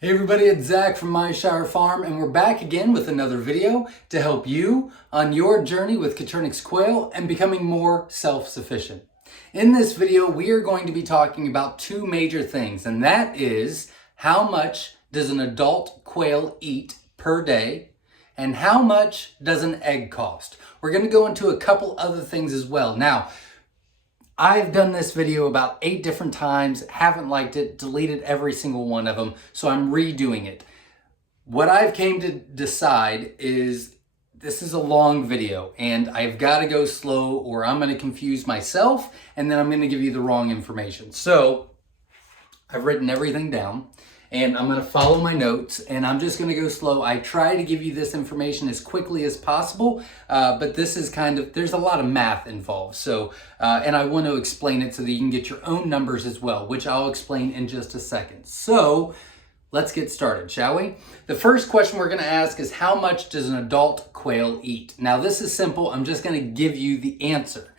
Hey everybody, it's Zach from Myshire Farm, and we're back again with another video to help you on your journey with Coturnix quail and becoming more self-sufficient. In this video, we are going to be talking about two major things, and that is how much does an adult quail eat per day, and how much does an egg cost. We're going to go into a couple other things as well. Now, I've done this video about 8 different times, haven't liked it, deleted every single one of them, so I'm redoing it. What I've came to decide is this is a long video and I've got to go slow or I'm going to confuse myself and then I'm going to give you the wrong information. So I've written everything down and I'm going to follow my notes and I'm just going to go slow. I try to give you this information as quickly as possible, but this is there's a lot of math involved. So, and I want to explain it so that you can get your own numbers as well, which I'll explain in just a second. So let's get started, shall we? The first question we're going to ask is how much does an adult quail eat? Now this is simple. I'm just going to give you the answer.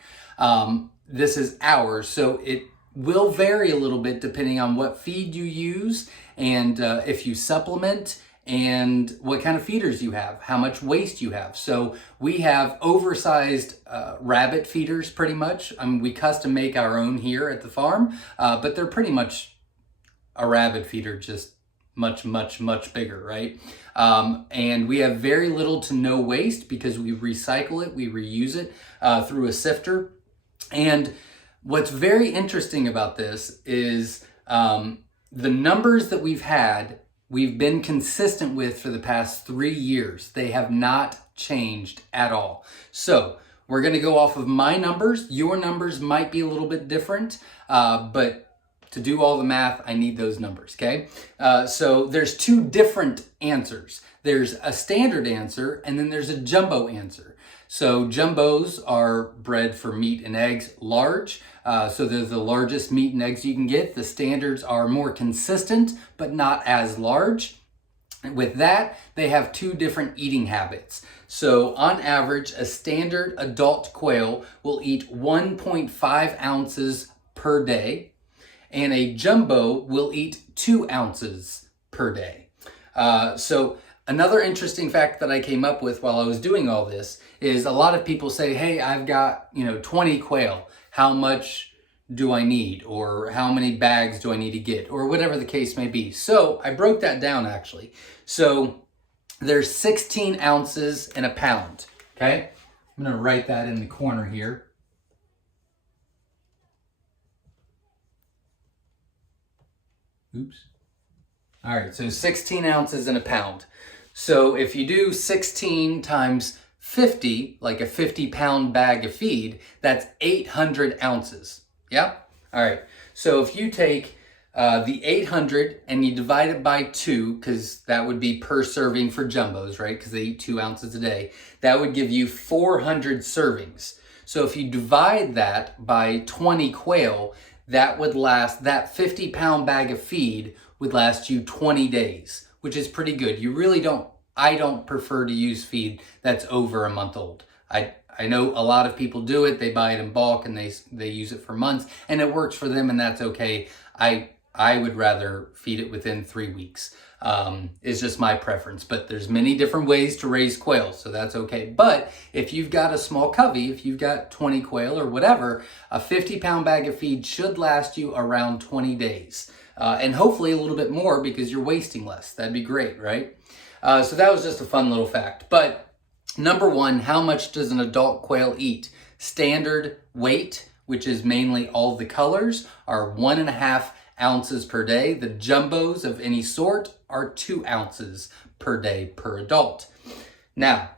This is hours, so it will vary a little bit depending on what feed you use and if you supplement and what kind of feeders you have, how much waste you have. So we have oversized rabbit feeders pretty much. We custom make our own here at the farm, but they're pretty much a rabbit feeder, just much bigger, right? And we have very little to no waste because we recycle it, we reuse it through a sifter. And what's very interesting about this is the numbers that we've been consistent with for the past 3 years. They have not changed at all. So we're going to go off of my numbers. Your numbers might be a little bit different, but to do all the math, I need those numbers, okay? So there's two different answers. There's a standard answer, and then there's a jumbo answer. So jumbos are bred for meat and eggs large. So they're the largest meat and eggs you can get. The standards are more consistent, but not as large. With that, they have two different eating habits. So on average, a standard adult quail will eat 1.5 ounces per day, and a jumbo will eat 2 ounces per day. So another interesting fact that I came up with while I was doing all this is a lot of people say, hey, I've got 20 quail. How much do I need? Or how many bags do I need to get? Or whatever the case may be. So I broke that down actually. So there's 16 ounces in a pound, okay? I'm gonna write that in the corner here. Oops. All right, so 16 ounces in a pound. So if you do 16 times 50, like a 50-pound bag of feed, that's 800 ounces. Yep. All right. So if you take the 800 and you divide it by 2, because that would be per serving for jumbos, right? Because they eat 2 ounces a day. That would give you 400 servings. So if you divide that by 20 quail, that 50-pound bag of feed would last you 20 days, which is pretty good. I don't prefer to use feed that's over a month old. I know a lot of people do it. They buy it in bulk and they use it for months and it works for them and that's okay. I would rather feed it within 3 weeks. It's just my preference, but there's many different ways to raise quail, so that's okay. But if you've got a small covey, if you've got 20 quail or whatever, a 50-pound bag of feed should last you around 20 days. And hopefully a little bit more because you're wasting less. That'd be great, right? So that was just a fun little fact. But number one, how much does an adult quail eat? Standard weight, which is mainly all the colors, are 1.5 ounces per day. The jumbos of any sort are 2 ounces per day per adult. Now,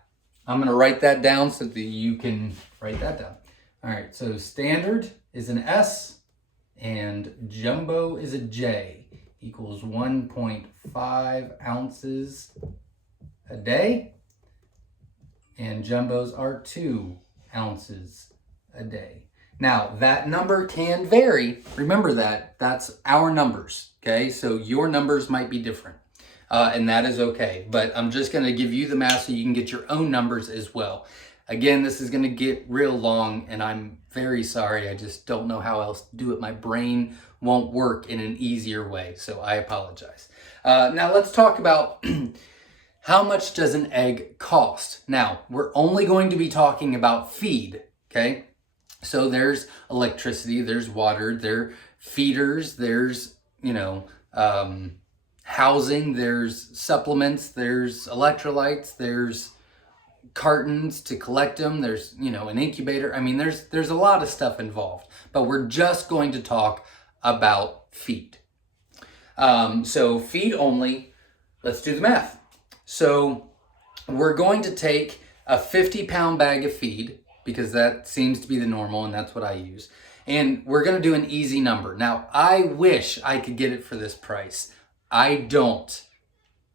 I'm going to write that down so that you can write that down. All right, so standard is an S and jumbo is a J. Equals 1.5 ounces a day, and jumbos are 2 ounces a day. Now, that number can vary. Remember that's our numbers, okay? So your numbers might be different, and that is okay. But I'm just gonna give you the math so you can get your own numbers as well. Again, this is gonna get real long, and I'm very sorry. I just don't know how else to do it. My brain won't work in an easier way. So I apologize. Now let's talk about how much does an egg cost? Now, we're only going to be talking about feed, okay? So there's electricity, there's water, there feeders, there's, housing, there's supplements, there's electrolytes, there's cartons to collect them, there's, an incubator. I mean, there's a lot of stuff involved, but we're just going to talk about feed. So feed only, let's do the math. So we're going to take a 50-pound bag of feed, because that seems to be the normal and that's what I use. And we're going to do an easy number. Now, I wish I could get it for this price. I don't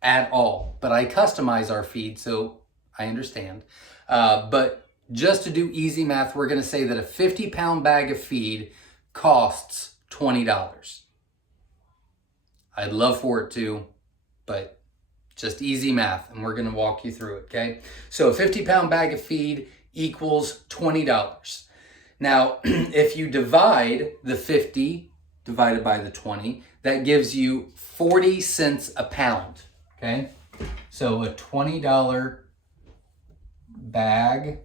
at all, but I customize our feed, so I understand. But just to do easy math, we're going to say that a 50-pound bag of feed costs $20. I'd love for it to, but just easy math, and we're going to walk you through it, okay? So a 50-pound bag of feed equals $20. Now, if you divide the 50 divided by the 20, that gives you 40 cents a pound, okay? So a $20 bag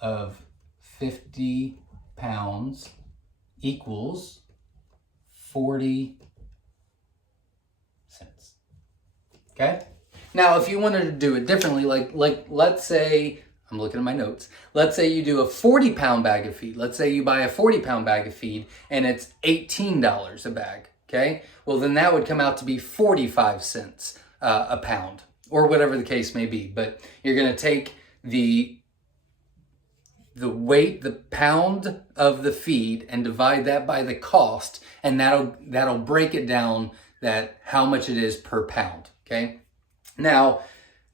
of 50 pounds equals 40 cents. Okay? Now, if you wanted to do it differently, like let's say, I'm looking at my notes, let's say you do a 40-pound bag of feed. Let's say you buy a 40-pound bag of feed and it's $18 a bag, okay? Well, then that would come out to be 45 cents a pound, or whatever the case may be. But you're going to take the weight, the pound of the feed, and divide that by the cost, and that'll break it down that how much it is per pound, okay? Now,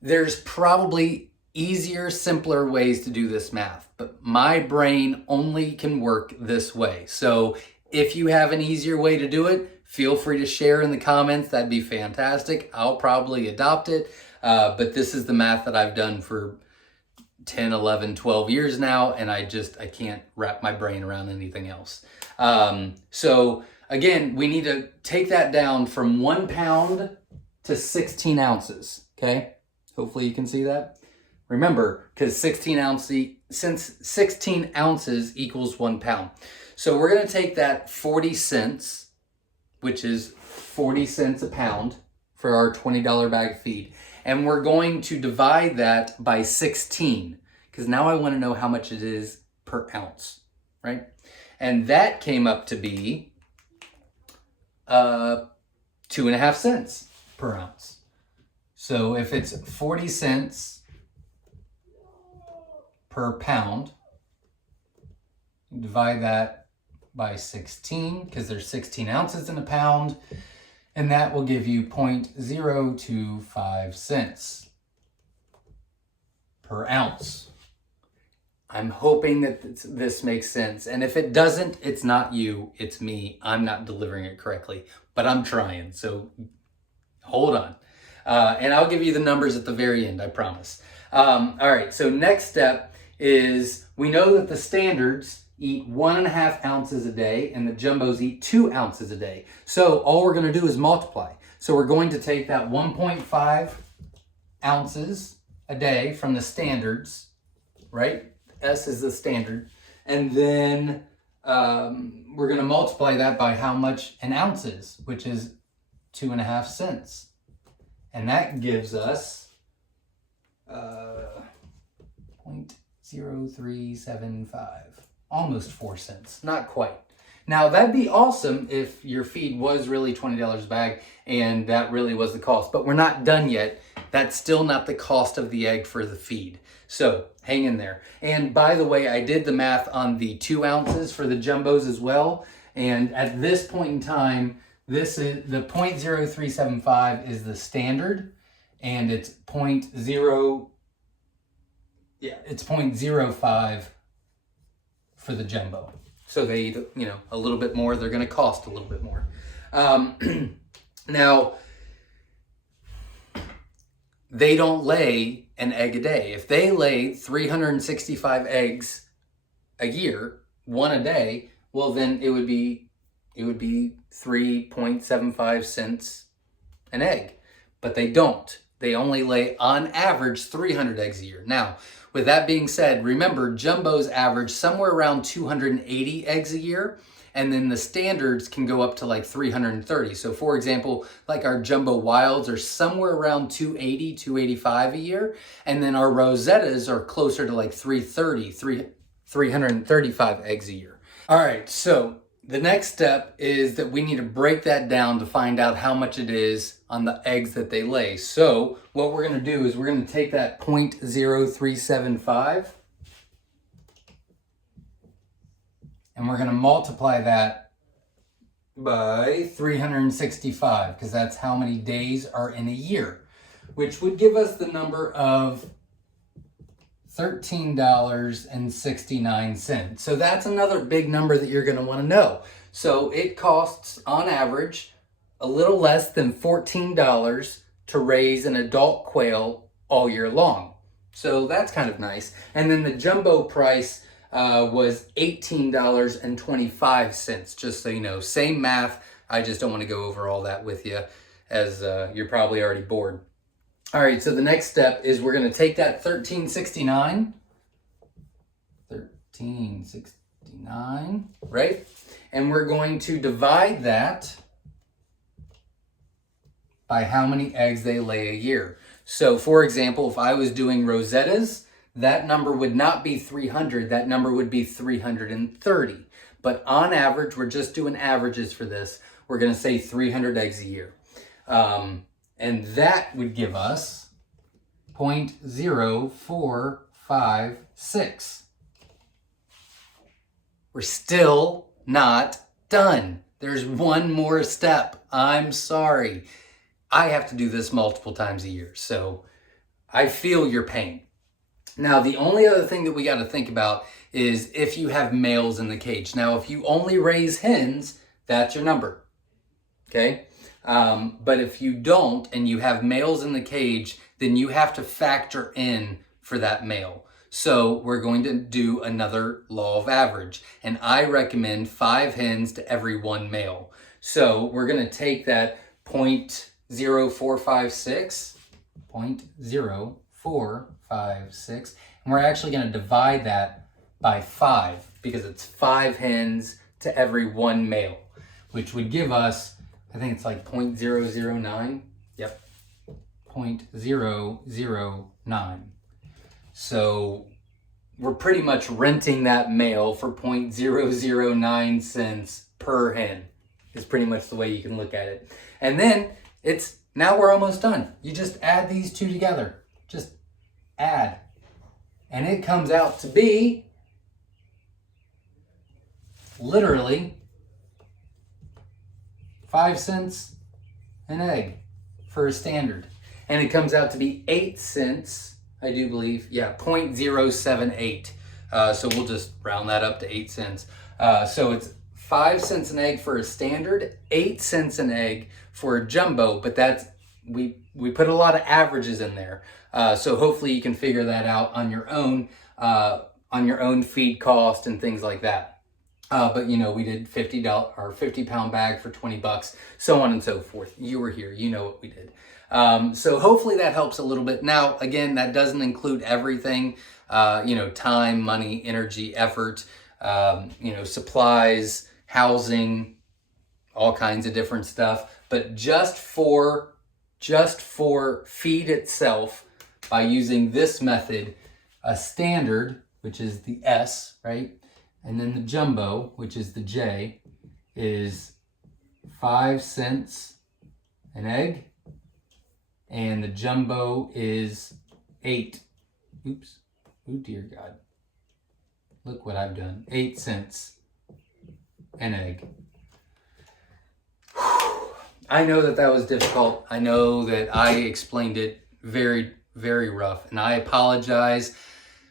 there's probably easier, simpler ways to do this math, but my brain only can work this way. So if you have an easier way to do it, feel free to share in the comments. That'd be fantastic. I'll probably adopt it, but this is the math that I've done for 10, 11, 12 years now, and I can't wrap my brain around anything else. So again, we need to take that down from 1 pound to 16 ounces, okay? Hopefully you can see that. Remember, because 16 ounces equals 1 pound. So we're gonna take that 40 cents, which is 40 cents a pound for our $20 bag of feed. And we're going to divide that by 16, because now I want to know how much it is per ounce, right? And that came up to be 2.5 cents per ounce. So if it's 40 cents per pound, divide that by 16, because there's 16 ounces in a pound, and that will give you 0.025 cents per ounce. I'm hoping that this makes sense. And if it doesn't, it's not you, it's me. I'm not delivering it correctly, but I'm trying. So hold on. And I'll give you the numbers at the very end, I promise. All right, so next step is we know that the standards eat 1.5 ounces a day and the jumbos eat 2 ounces a day. So all we're going to do is multiply. So we're going to take that 1.5 ounces a day from the standards, right? S is the standard. And then we're going to multiply that by how much an ounce is, which is 2.5 cents. And that gives us 0.0375. Almost 4 cents, not quite. Now that'd be awesome if your feed was really $20 a bag and that really was the cost, but we're not done yet. That's still not the cost of the egg for the feed. So hang in there. And by the way, I did the math on the 2 ounces for the jumbos as well. And at this point in time, this is the 0.0375 is the standard, and it's 0.05 for the jumbo. So they eat, a little bit more. They're going to cost a little bit more. Now, they don't lay an egg a day. If they lay 365 eggs a year, 1 a day, well, then it would be it would be 3.75 cents an egg. But they don't. They only lay, on average, 300 eggs a year. Now, with that being said, remember, jumbos average somewhere around 280 eggs a year, and then the standards can go up to like 330. So for example, like our jumbo wilds are somewhere around 280, 285 a year, and then our rosettas are closer to like 335 eggs a year. All right, so the next step is that we need to break that down to find out how much it is on the eggs that they lay. So what we're gonna do is we're gonna take that 0.0375 and we're gonna multiply that by 365, because that's how many days are in a year, which would give us the number of $13.69. So that's another big number that you're going to want to know. So it costs on average a little less than $14 to raise an adult quail all year long. So that's kind of nice. And then the jumbo price was $18.25, just so you know. Same math. I just don't want to go over all that with you, as you're probably already bored. All right, so the next step is we're going to take that $13.69, right? And we're going to divide that by how many eggs they lay a year. So for example, if I was doing rosettas, that number would not be 300, that number would be 330. But on average, we're just doing averages for this, we're going to say 300 eggs a year. And that would give us 0.0456. We're still not done. There's one more step. I'm sorry. I have to do this multiple times a year, so I feel your pain. Now, the only other thing that we got to think about is if you have males in the cage. Now, if you only raise hens, that's your number, okay? But if you don't and you have males in the cage, then you have to factor in for that male. So we're going to do another law of average, and I recommend 5 hens to every 1 male. So we're going to take that 0.0456, and we're actually going to divide that by 5, because it's 5 hens to every 1 male, which would give us, I think it's like 0.009. Yep, 0.009. So we're pretty much renting that male for 0.009 cents per hen. Is pretty much the way you can look at it. And then now we're almost done. You just add these two together. Just add. And it comes out to be literally 5 cents an egg for a standard. And it comes out to be 8 cents, I do believe. Yeah, 0.078. So we'll just round that up to 8 cents. So it's 5 cents an egg for a standard, 8 cents an egg for a jumbo, but we put a lot of averages in there. So hopefully you can figure that out on your own feed cost and things like that. But you know, we did $50 or 50-pound bag for $20, so on and so forth. You were here, you know what we did. So hopefully that helps a little bit. Now, again, that doesn't include everything, time, money, energy, effort, supplies, housing, all kinds of different stuff. But just for feed itself, by using this method, a standard, which is the S, right? And then the jumbo, which is the J, is 5 cents an egg. And the jumbo is 8. Oops. Oh, dear God. Look what I've done. 8 cents an egg. I know that was difficult. I know that I explained it very, very rough, and I apologize.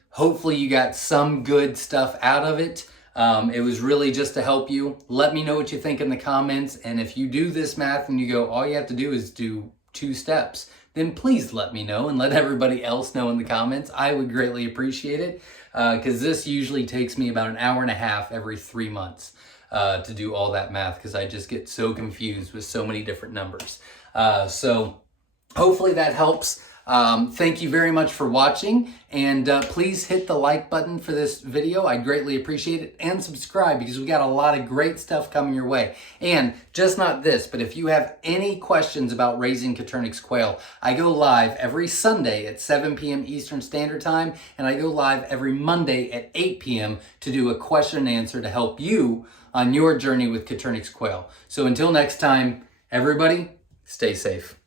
Hopefully you got some good stuff out of it. It was really just to help you. Let me know what you think in the comments, and if you do this math and you go, all you have to do is do 2 steps, then please let me know and let everybody else know in the comments. I would greatly appreciate it, because this usually takes me about an hour and a half every 3 months. to do all that math because I just get so confused with so many different numbers. So hopefully that helps. Thank you very much for watching, and please hit the like button for this video. I'd greatly appreciate it, and subscribe because we got a lot of great stuff coming your way. And just not this, but if you have any questions about raising Coturnix quail, I go live every Sunday at 7 p.m. Eastern Standard Time, and I go live every Monday at 8 p.m. to do a question and answer to help you on your journey with Coturnix quail. So until next time, everybody, stay safe.